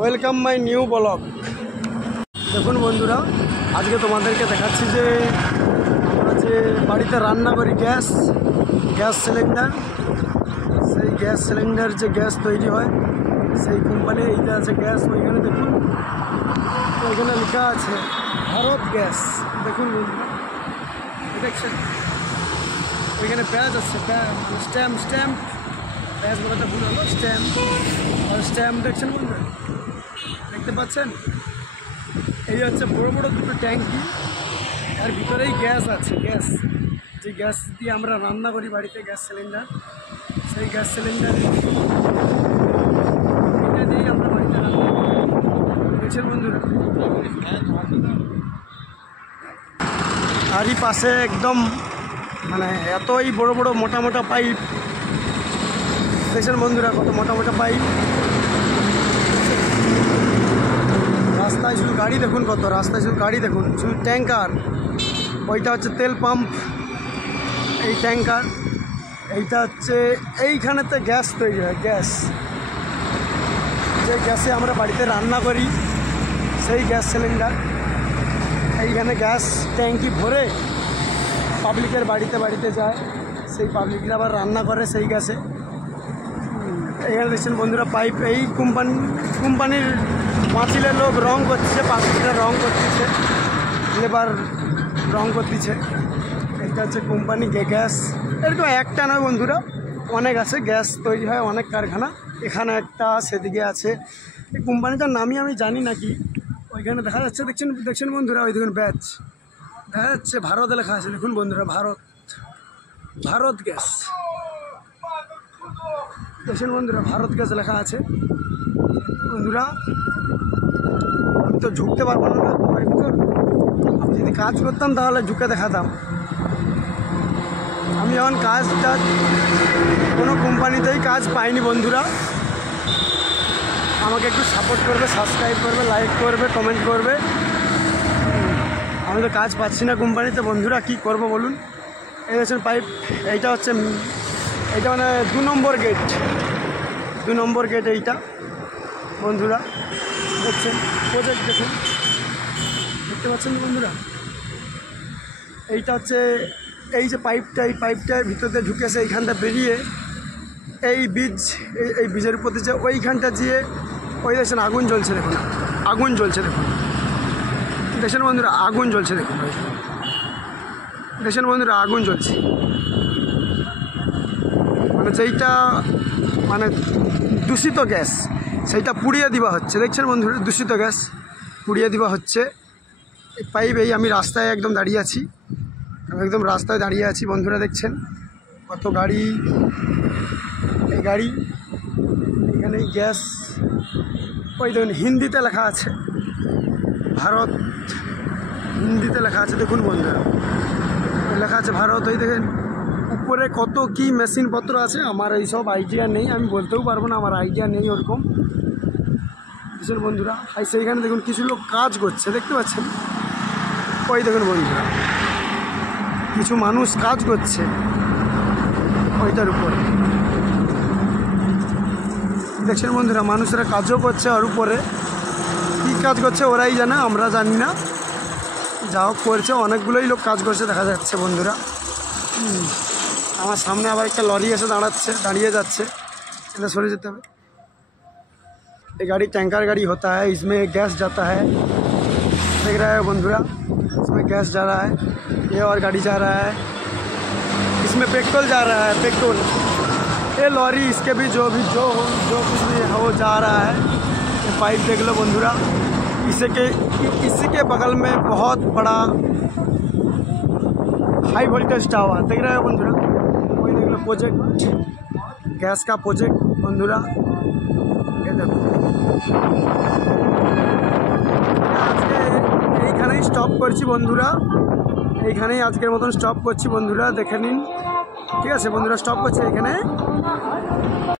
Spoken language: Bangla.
Welcome my new blog. দেখুন বন্ধুরা, আজকে তোমাদেরকে দেখাচ্ছি যে আমরা যে বাড়িতে রান্না করি গ্যাস সিলিন্ডার, সেই গ্যাস সিলিন্ডার যে গ্যাস তৈরি হয় সেই কোম্পানি এইটা আছে গ্যাস। ওইখানে দেখুন, ওইখানে লেখা আছে ভারত গ্যাস। দেখুন বন্ধুরা, দেখছেন ওইখানে প্যাচ আছে, স্ট্যাম্প প্যাচ বলাটা ভুল হলো, স্ট্যাম্প দেখছেন বন্ধুরা, দেখতে পাচ্ছেন? এই হচ্ছে বড় বড় দুটো ট্যাঙ্কি, আর ভিতরেই গ্যাস আছে। গ্যাস, যে গ্যাস দিয়ে আমরা রান্না করি বাড়িতে, গ্যাস সিলিন্ডার, সেই গ্যাস সিলিন্ডার এটা দিয়েই আমরা বাড়িতে রান্না করি। দেখছেন বন্ধুরা, আরই পাশে একদম মানে এতই বড় বড় মোটা মোটা পাইপ। দেখছেন বন্ধুরা, কত মোটা মোটা পাইপ। রাস্তায় শুধু গাড়ি দেখুন, কত রাস্তায় শুধু গাড়ি দেখুন, শুধু ট্যাঙ্কার। ওইটা হচ্ছে তেল পাম্প, এই ট্যাঙ্কার। এইটা হচ্ছে এইখানেতে গ্যাস তৈরি হয়, গ্যাস, যে গ্যাসে আমরা বাড়িতে রান্না করি সেই গ্যাস সিলিন্ডার। এইখানে গ্যাস ট্যাঙ্কি ভরে পাবলিকের বাড়িতে বাড়িতে যায়, সেই পাবলিকরা আবার রান্না করে সেই গ্যাসে। এখানে দেখছেন বন্ধুরা পাইপ, এই কোম্পানির পাঁচিলের লোক রং করছে, পাবলিকরা রং করতেছে, লেবার রং করতেছে। এটা হচ্ছে কোম্পানি গ্যাস। এরকম একটা নয় বন্ধুরা, অনেক আছে, গ্যাস তৈরি হয় অনেক কারখানা। এখানে একটা, সেদিকে আছে। এই কোম্পানিটার নামই আমি জানি নাকি। ওইখানে দেখা যাচ্ছে, দেখছেন বন্ধুরা, ওই দেখুন ব্যাচ দেখা যাচ্ছে, ভারত লেখা আছে। দেখুন বন্ধুরা, ভারত গ্যাস। দেখছেন বন্ধুরা, ভারত গ্যাস লেখা আছে। বন্ধুরা, আমি তো ঝুঁকতে পারবো না কোম্পানির ভিতর। আমি যদি কাজ করতাম তাহলে ঝুঁকে দেখাতাম। আমি এখন কাজটা কোনো কোম্পানিতেই কাজ পাইনি বন্ধুরা। আমাকে একটু সাপোর্ট করবে, সাবস্ক্রাইব করবে, লাইক করবে, কমেন্ট করবে। আমি তো কাজ পাচ্ছি না কোম্পানিতে বন্ধুরা, কি করব বলুন? এই দেখছেন পাইপ, এইটা হচ্ছে, এইটা মানে 2 নম্বর গেট এইটা বন্ধুরা। দেখছেন প্রজেক্ট, দেখুন, দেখতে পাচ্ছেন বন্ধুরা? এইটা হচ্ছে এই যে পাইপটা, এই পাইপটার ভিতর দিয়ে ঢুকেছে, এইখানটা বেরিয়ে এই বীজের উপর দিয়ে ওইখানটা দিয়ে ওই দেখছেন আগুন জ্বলছে, দেখুন আগুন জ্বলছে, দেখুন দেখছেন বন্ধুরা, আগুন জ্বলছে, দেখুন দেখছেন বন্ধুরা, আগুন জ্বলছে। মানে যেইটা মানে দূষিত গ্যাস, সেইটা পুড়িয়ে দেওয়া হচ্ছে। দেখছেন বন্ধুরা, দূষিত গ্যাস পুড়িয়ে দেওয়া হচ্ছে। এই পাইপ, এই আমি রাস্তায় একদম দাঁড়িয়ে আছি, বন্ধুরা। দেখছেন কত গাড়ি, এই গাড়ি, এখানে গ্যাস। ওই দেখুন হিন্দিতে লেখা আছে ভারত, হিন্দিতে লেখা আছে, দেখুন বন্ধুরা, লেখা আছে ভারত। ওই দেখেন উপরে কত কি মেশিনপত্র আছে, আমার এইসব আইডিয়া নেই, আমি বলতেও পারবো না, আমার আইডিয়া নেই ওরকম। দেখছেন বন্ধুরা, সেইখানে দেখুন কিছু লোক কাজ করছে, দেখতে পাচ্ছেন? ওই দেখুন বন্ধুরা, কিছু মানুষ কাজ করছে ওইটার উপরে। দেখছেন বন্ধুরা, মানুষেরা কাজও করছে, ওর উপরে কী কাজ করছে ওরাই জানে, আমরা জানি না। যা হোক করছে, অনেকগুলোই লোক কাজ করছে দেখা যাচ্ছে বন্ধুরা। আমার সামনে আবার একটা লরি এসে দাঁড়িয়ে যাচ্ছে, এটা সরে যেতে হবে। ये गाड़ी टैंकर गाड़ी होता है, इसमें गैस जाता है, देख रहा है बंधुरा, इसमें गैस जा रहा है। ये और गाड़ी जा रहा है, इसमें पेट्रोल जा रहा है, पेट्रोल। ये लॉरी, इसके भी जो कुछ भी है वो जा रहा है। ये पाइप देख लो बंधुरा, इसी के बगल में बहुत बड़ा हाई वोल्टेज टावर, देख रहे हो बंधुरा? वही देख लो प्रोजेक्ट, गैस का प्रोजेक्ट बंधुरा। ये देखो, আজকে এইখানেই স্টপ করছি বন্ধুরা, এইখানেই আজকের মতন স্টপ করছি বন্ধুরা, দেখে নিন। ঠিক আছে বন্ধুরা, স্টপ করছি এইখানে।